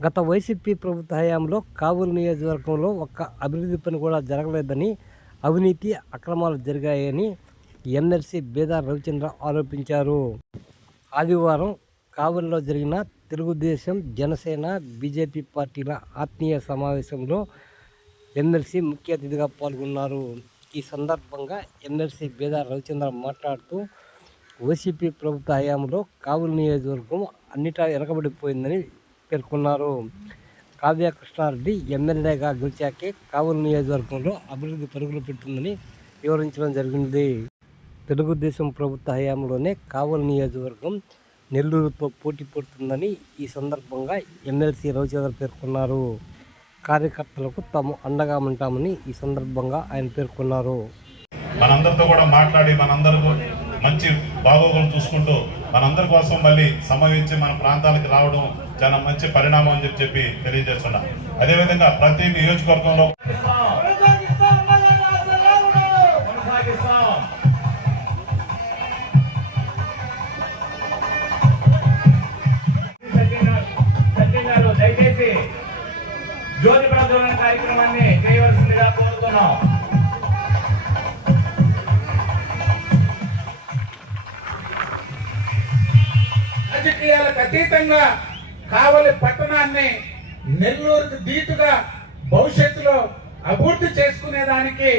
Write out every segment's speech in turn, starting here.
గత వైసీపీ ప్రభుత్వ హయాంలో కావూరు నియోజకవర్గంలో ఒక్క అభివృద్ధి పని కూడా జరగలేదని అవినీతి అక్రమాలు జరిగాయని ఎమ్మెల్సీ బేదార్ రవిచంద్ర ఆరోపించారు. ఆదివారం కావూరులో జరిగిన తెలుగుదేశం జనసేన బీజేపీ పార్టీల ఆత్మీయ సమావేశంలో ఎమ్మెల్సీ ముఖ్య అతిథిగా పాల్గొన్నారు. ఈ సందర్భంగా ఎమ్మెల్సీ బేదార్ రవిచంద్ర మాట్లాడుతూ వైసీపీ ప్రభుత్వ హయాంలో కావలి నియోజకవర్గం అన్నిటా వెనకబడిపోయిందని పేర్కొన్నారు. కావ్య కృష్ణారెడ్డి ఎమ్మెల్యేగా గెలిచాకే కావలి నియోజకవర్గంలో అభివృద్ధి పరుగులు పెట్టిందని వివరించడం జరిగింది. తెలుగుదేశం ప్రభుత్వ హయాంలోనే కావలి నియోజకవర్గం నెల్లూరుతో పోటీ పడుతుందని ఈ సందర్భంగా ఎమ్మెల్సీ రవిచంద్ర పేర్కొన్నారు. కార్యకర్తలకు తాము అండగా ఉంటామని ఈ సందర్భంగా ఆయన పేర్కొన్నారు. మనందరితో కూడా మాట్లాడి మనందరికీ మంచి బాగోగులు చూసుకుంటూ మనందరి కోసం మళ్ళీ సమవించి మన ప్రాంతాలకు రావడం చాలా మంచి పరిణామం అని చెప్పి చెప్పి తెలియజేస్తున్నా. అదేవిధంగా ప్రతి నియోజకవర్గంలో జ్యోతి ప్రజ్వలన కార్యక్రమాన్ని చేయవలసిందిగా కోరుతున్నాం రాజకీయాలకు అతీతంగా కావలి పట్టణాన్ని నెల్లూరుకు దీటుగా భవిష్యత్తులో అభివృద్ధి చేసుకునేదానికి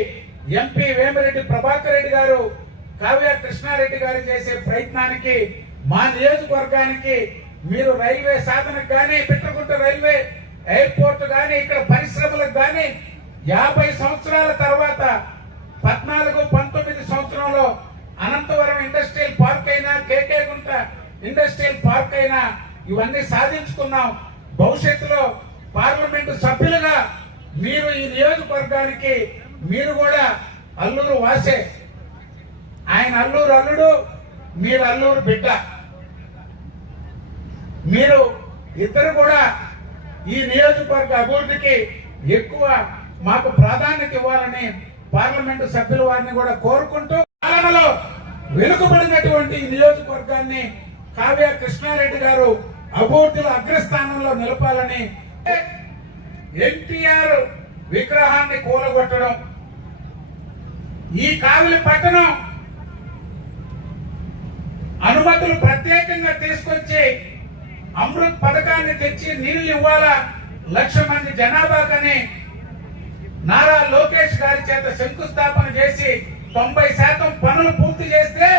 ఎంపీ వేమిరెడ్డి ప్రభాకర్ రెడ్డి గారు కావ్య కృష్ణారెడ్డి గారు చేసే ప్రయత్నానికి మా నియోజకవర్గానికి మీరు రైల్వే సాధనకు కానీ పిట్టగుంట రైల్వే ఎయిర్పోర్ట్ కానీ ఇక్కడ పరిశ్రమలకు కానీ యాభై సంవత్సరాల తర్వాత పద్నాలుగు పంతొమ్మిది సంవత్సరంలో అనంతవరం ఇండస్ట్రియల్ పార్క్ అయినా K K Gunta industrial park అయినా ఇవన్నీ సాధించుకున్నాం. భవిష్యత్తులో పార్లమెంటు సభ్యులుగా మీరు ఈ నియోజకవర్గానికి మీరు కూడా అల్లూరు వాసే. ఆయన అల్లూరు అల్లుడు మీరు అల్లూరు బిడ్డ. మీరు ఇద్దరు కూడా ఈ నియోజకవర్గ అభివృద్ధికి ఎక్కువ మాకు ప్రాధాన్యత ఇవ్వాలని పార్లమెంటు సభ్యుల వారిని కూడా కోరుకుంటూ పాలనలో వెనుకబడినటువంటి ఈ నియోజకవర్గాన్ని కావ్య కృష్ణారెడ్డి గారు అభూర్తుల అగ్రస్థానంలో నిలపాలని ఎన్టీఆర్ విగ్రహాన్ని కూలగొట్టడం. ఈ కావిలి పట్టణం అనుమతులు ప్రత్యేకంగా తీసుకొచ్చి అమృత్ పథకాన్ని తెచ్చి నీళ్ళు ఇవ్వాలా లక్ష మంది జనాభాకని నారా లోకేష్ గారి చేత శంకుస్థాపన చేసి తొంభై శాతం పనులు పూర్తి చేస్తే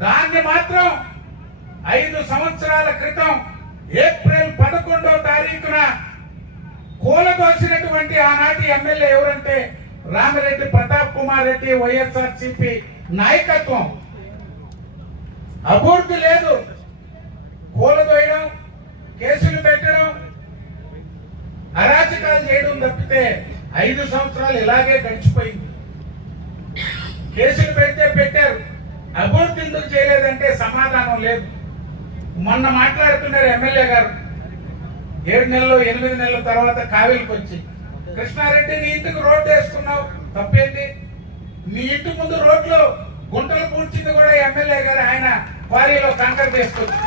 దాన్ని మాత్రం ఐదు సంవత్సరాల క్రితం ఏప్రిల్ పదకొండో తారీఖున కూలదోసినటువంటి ఆనాటి ఎమ్మెల్యే ఎవరంటే రామిరెడ్డి ప్రతాప్ కుమార్ రెడ్డి వైఎస్ఆర్ సిపి నాయకత్వం. అభివృద్ధి లేదు. కూలదోయడం కేసులు పెట్టడం అరాచకాలు చేయడం తప్పితే ఐదు సంవత్సరాలు ఇలాగే గడిచిపోయింది. కేసులు పెడితే పెట్టారు. అభివృద్ధి ఎందుకు చేయలేదంటే సమాధానం లేదు. మొన్న మాట్లాడుతున్నారు ఎమ్మెల్యే గారు. ఏడు నెలలు ఎనిమిది నెలల తర్వాత కావేలికి వచ్చి కృష్ణారెడ్డి నీ ఇంటికి రోడ్డు వేసుకున్నావు. తప్పేంటి? నీ ఇంటి ముందు రోడ్లు గుంటలు పూడ్చింది కూడా ఎమ్మెల్యే గారు. ఆయన క్వారీలో కంకర్ తీసుకొచ్చి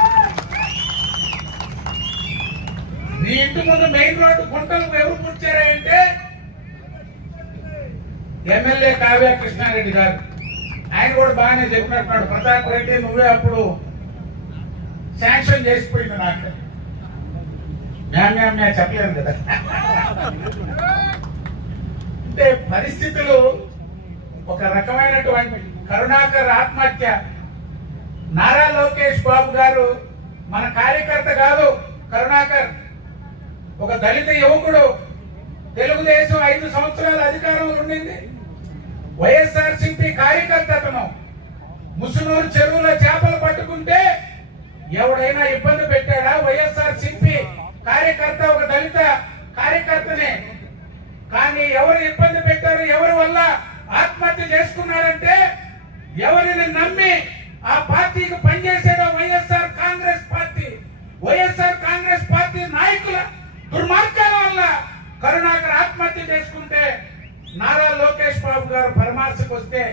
నీ ఇంటి ముందు మెయిన్ రోడ్డు గుంటలు ఎవరు పూడ్చారా అంటే ఎమ్మెల్యే కావ్య కృష్ణారెడ్డి గారు. ఆయన కూడా బాగానే చెప్పినట్టున్నాడు. ప్రతాప్ రెడ్డి నువ్వే అప్పుడు శాంక్షన్ చేసిపోయింది నాకు. మ్యామ్ మ్యామ్ చెప్పలేదు కదా. అంటే పరిస్థితులు ఒక రకమైనటువంటి కరుణాకర్ ఆత్మహత్య. నారా లోకేష్ బాబు గారు మన కార్యకర్త కాదు కరుణాకర్. ఒక దళిత యువకుడు తెలుగుదేశం ఐదు సంవత్సరాల అధికారంలో ఉండింది. వైఎస్ఆర్సిపి కార్యకర్త అతను. ముసునూరు చెరువులో చేపలు పట్టుకుంటే ఎవడైనా ఇబ్బంది పెట్టాడా? వైఎస్ఆర్ సిపి కార్యకర్త ఒక దళిత కార్యకర్తనే. కానీ ఎవరు ఇబ్బంది పెట్టారు? ఎవరి వల్ల ఆత్మహత్య చేసుకున్నాడంటే ఎవరిని నమ్మి ఆ పార్టీకి పనిచేసేదో YSR Congress party. YSR Congress party నాయకుల దుర్మార్గాల వల్ల కరుణాకర్ ఆత్మహత్య చేసుకుంటే నారా లోకేష్ బాబు గారు పరామర్శకు వస్తే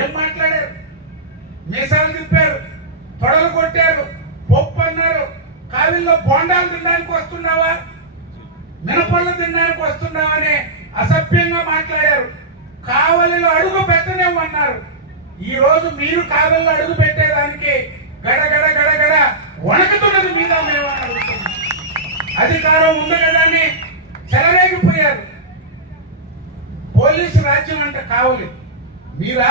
ఏం మాట్లాడారు? మీసాలు తిప్పారు. తొడలు బోండాలు తినడానికి వస్తున్నావా? మినపళ్ళు తినడానికి వస్తున్నావా అని అసభ్యంగా మాట్లాడారు. కావలిలో అడుగు పెట్టలేమన్నారు ఈ రోజు మీరు కావలిలో అడుగు పెట్టేదానికి గడగడ గడగడ వణకుతున్నది మీద మేము అధికారం ఉంది కదా అని చెలరేగిపోయారు. పోలీసు రాజ్యం అంటే కావలి. మీరా?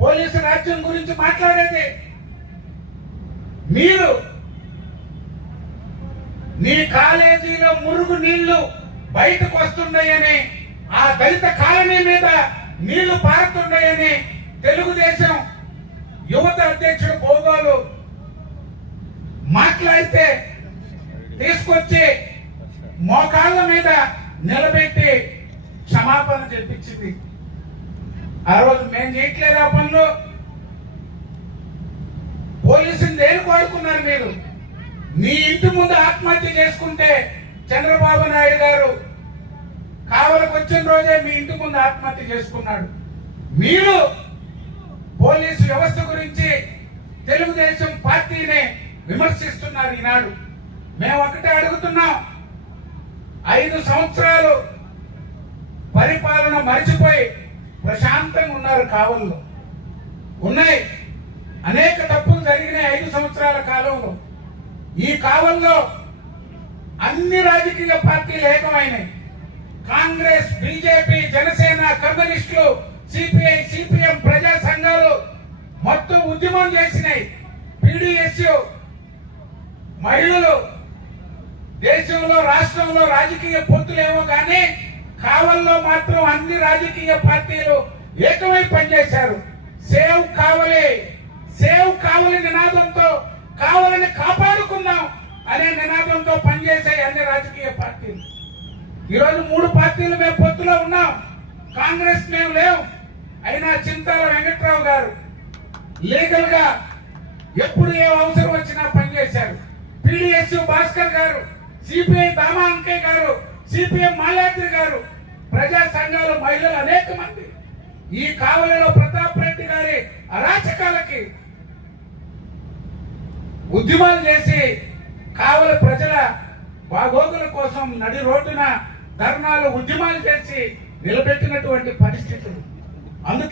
పోలీసు రాజ్యం గురించి మాట్లాడేది. మీరు నీ కాలేజీలో మురుగు నీళ్ళు బయటకు వస్తున్నాయని ఆ దళిత కాలనీ మీద నీళ్ళు పారుతున్నాయని తెలుగుదేశం యువత అధ్యక్షుడు భోగాలు మాట్లాడితే తీసుకొచ్చి మోకాళ్ళ మీద నిలబెట్టి క్షమాపణ చెప్పించింది. ఆ రోజు మేము చేయట్లేదు ఆ పనులు. పోలీసుని దేని వాడుకున్నారు మీరు? మీ ఇంటి ముందు ఆత్మహత్య చేసుకుంటే చంద్రబాబు నాయుడు గారు కావలకు వచ్చిన రోజే మీ ఇంటి ముందు ఆత్మహత్య చేసుకున్నాడు. మీరు పోలీసు వ్యవస్థ గురించి తెలుగుదేశం పార్టీని విమర్శిస్తున్నారు ఈనాడు. మేము ఒకటే అడుగుతున్నాం. ఐదు సంవత్సరాలు పరిపాలన మర్చిపోయి ప్రశాంతంగా ఉన్నారు కావల్లో. ఉన్నాయి అనేక తప్పులు జరిగినాయి ఐదు సంవత్సరాల కాలంలో ఈ కాలంలో అన్ని రాజకీయ పార్టీలు ఏకమైనాయి. కాంగ్రెస్ బీజేపీ జనసేన కమ్యూనిస్టులు సిపిఐ సిపిఎం ప్రజా సంఘాలు మొత్తం ఉద్యమం చేసినాయి. పీడిఎస్యు మహిళలు దేశంలో రాష్ట్రంలో రాజకీయ పొత్తులేమో కానీ కావల్లో మాత్రం అన్ని రాజకీయ పార్టీలు ఏకమై పనిచేశారు. సేవ్ కావలి సేవ్ కావలి నినాదంతో కావలిని కాపాడుకుందాం అనే నినాదంతో పనిచేసే అన్ని రాజకీయ పార్టీలు. ఈరోజు మూడు పార్టీలు మేము పొత్తులో ఉన్నాం. కాంగ్రెస్ మేము లేవు అయినా చింతాల వెంకట్రావు గారు లీగల్గా ఎప్పుడు ఏ అవసరం వచ్చినా పనిచేశారు. పిడిఎస్ భాస్కర్ గారు సిపిఐ దామా అంకే గారు సిపిఎం మాలాద్రి గారు ప్రజా సంఘాలు మహిళలు అనేక మంది. ఈ కావలిలో ప్రతాప్ రెడ్డి గారి అరాచకాలకి ఉద్యమాలు చేసి కావలి ప్రజల బాగోగుల కోసం నడి రోడ్డున ధర్నాలు ఉద్యమాలు చేసి నిలబెట్టినటువంటి పరిస్థితులు. అందుకే